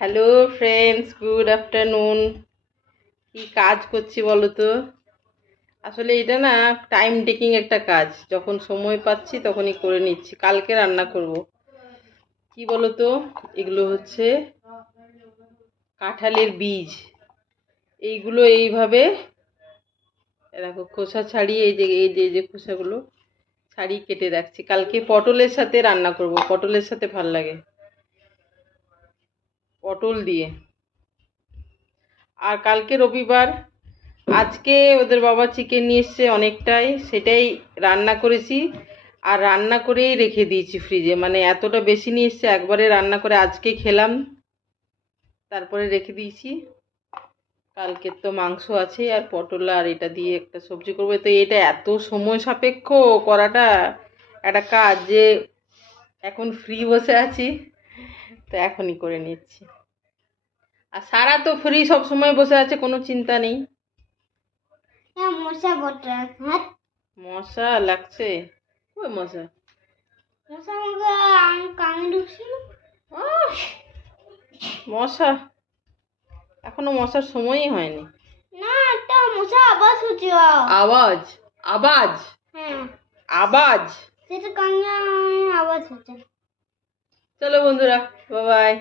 Hello friends, good afternoon. কি কাজ করছি বলো তো? আসলে এটা না টাইম টেকিং একটা কাজ, যখন সময় পাচ্ছি তখনই করে নিচ্ছি। কালকে রান্না করব। কি বলো তো, এগুলো হচ্ছে কাঁঠালের বীজ। এইগুলো এইভাবে দেখো খোসা ছাড়িয়ে এই যে খোসাগুলো ছাড়িয়ে কেটে রাখছি। কালকে পটলের সাথে রান্না করব, পটলের সাথে ভাল লাগে, পটল দিয়ে। আর কালকে রবিবার, আজকে ওদের বাবা চিকেন নিয়ে এসছে অনেকটাই, সেটাই রান্না করেছি। আর রান্না করেই রেখে দিয়েছি ফ্রিজে, মানে এতটা বেশি নিয়ে এসছে, একবারে রান্না করে আজকে খেলাম, তারপরে রেখে দিয়েছি। কালকের তো মাংস আছে, আর পটল আর এটা দিয়ে একটা সবজি করবো। তো এটা এত সময় সাপেক্ষ করাটা একটা কাজ, যে এখন ফ্রি বসে আছি তো এখনই করে নিচ্ছি। আর সারা তো ফ্রি, সব সময় বসে আছে, কোনো চিন্তা নেই। মশা বটে হাত মশা লাগছে? ওই মশা, মশা আমাকে কানে ঢুকছিল আহ, মশা এখনো মশার সময়ই হয়নি। না, একটা মশা আওয়াজ হচ্ছে। আওয়াজ? আওয়াজ? হ্যাঁ, আওয়াজ? সেটা কানে আওয়াজ হচ্ছে। চলো বন্ধুরা, বাই বাই।